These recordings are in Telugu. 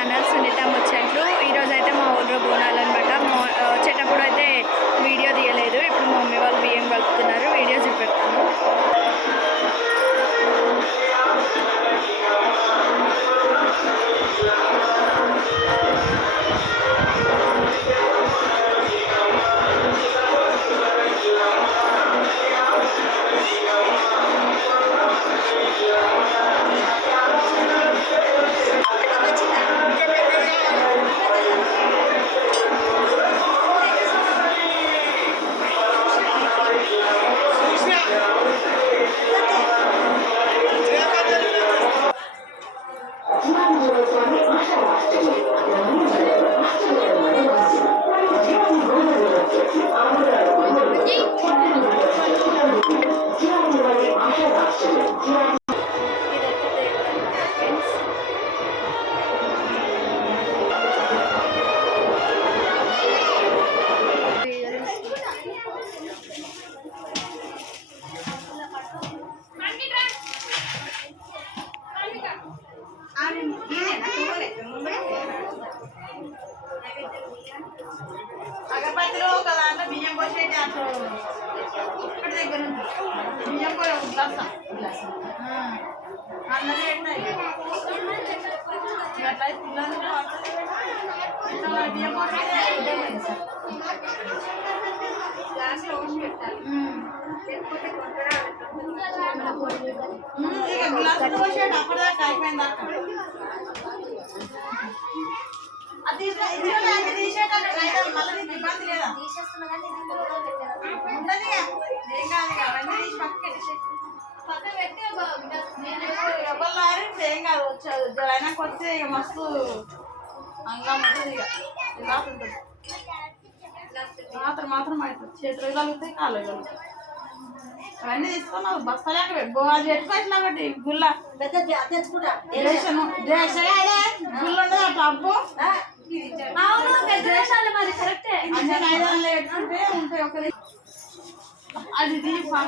ఛానల్ సునీత ముచ్చట్లు. ఈరోజు అయితే మా ఊళ్ళో బోనాలు అనమాట. వచ్చేటప్పుడు అయితే వీడియో తీయలేదు. ఇప్పుడు మా మమ్మీ వాళ్ళు బియ్యం కలుపుతున్నారు. వీడియో చూపెడతాను. అగరబత్తిలో ఒక దాంట్లో బియ్యం పోసేటి అట్లా ఇక్కడ దగ్గర ఉంది బియ్యం పోయి అన్నది అట్లా పిల్లలు బియ్యం పోసేది ఇక గ్లాసులు పోసేటి అప్పటిదాకా అయిపోయింది అది తీసేటప్పుడు మళ్ళీ నీకు ఇబ్బంది లేదా ఉండదు ఏం కాదు అవన్నీ తీసి ఎవరు ఏం కాదు వచ్చారు అయినా కొడితే ఇక మస్తు అంగా ఉంటుంది ఇక ఇలా ఉంటుంది మాత్రం అవుతుంది చేతులు కలుగుతాయి కాళ్ళు కలుగుతాయి అవన్నీ తీసుకున్నావు బస్తాలేక అది పెట్టుకోవచ్చు ఒకటి గుళ్ళ తెచ్చుకుంటా గుళ్ళు ఉండదు అటు అబ్బు అన్నీ 5 వందలు పెట్టుకుంటే ఉంటాయి ఒకటి అది దీపా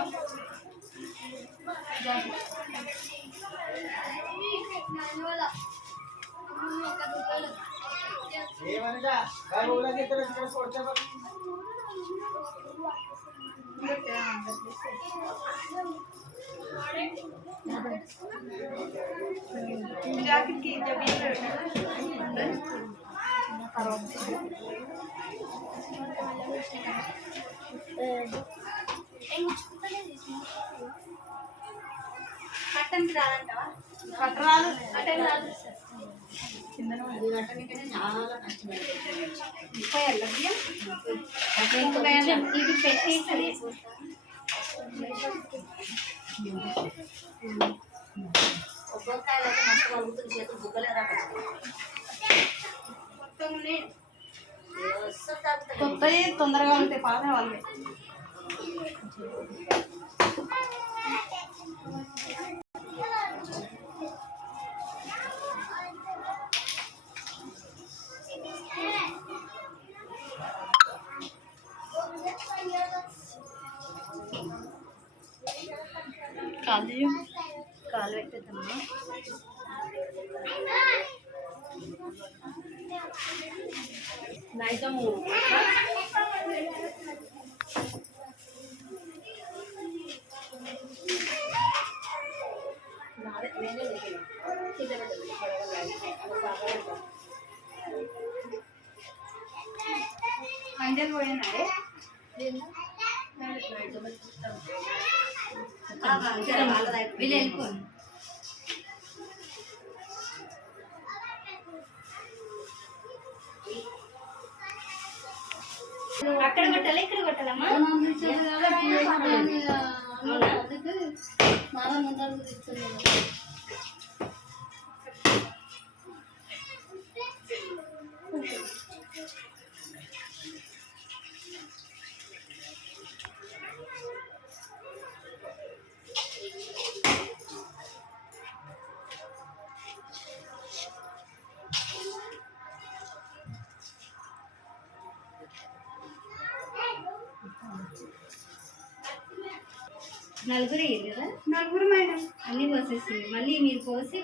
जाके जब కట్టరాదు ఇది పెట్టేసరి ఒక్కొక్కకాయలు మస్తు కలుగుతుంది చేతులు బుగ్గలేదా కొత్తవి తొందరగా ఉంటాయి పాత వాళ్ళవి కాలు పెట్టేద్దామా నైతము మంజలు పోయినాడే వీళ్ళు వెళ్ళిపోయి అక్కడ కొట్టాలి ఇక్కడ కొట్టాలమ్మా నలుగురు కదా నలుగురు మేడం అన్ని పోసేసింది మళ్ళీ మీరు పోసి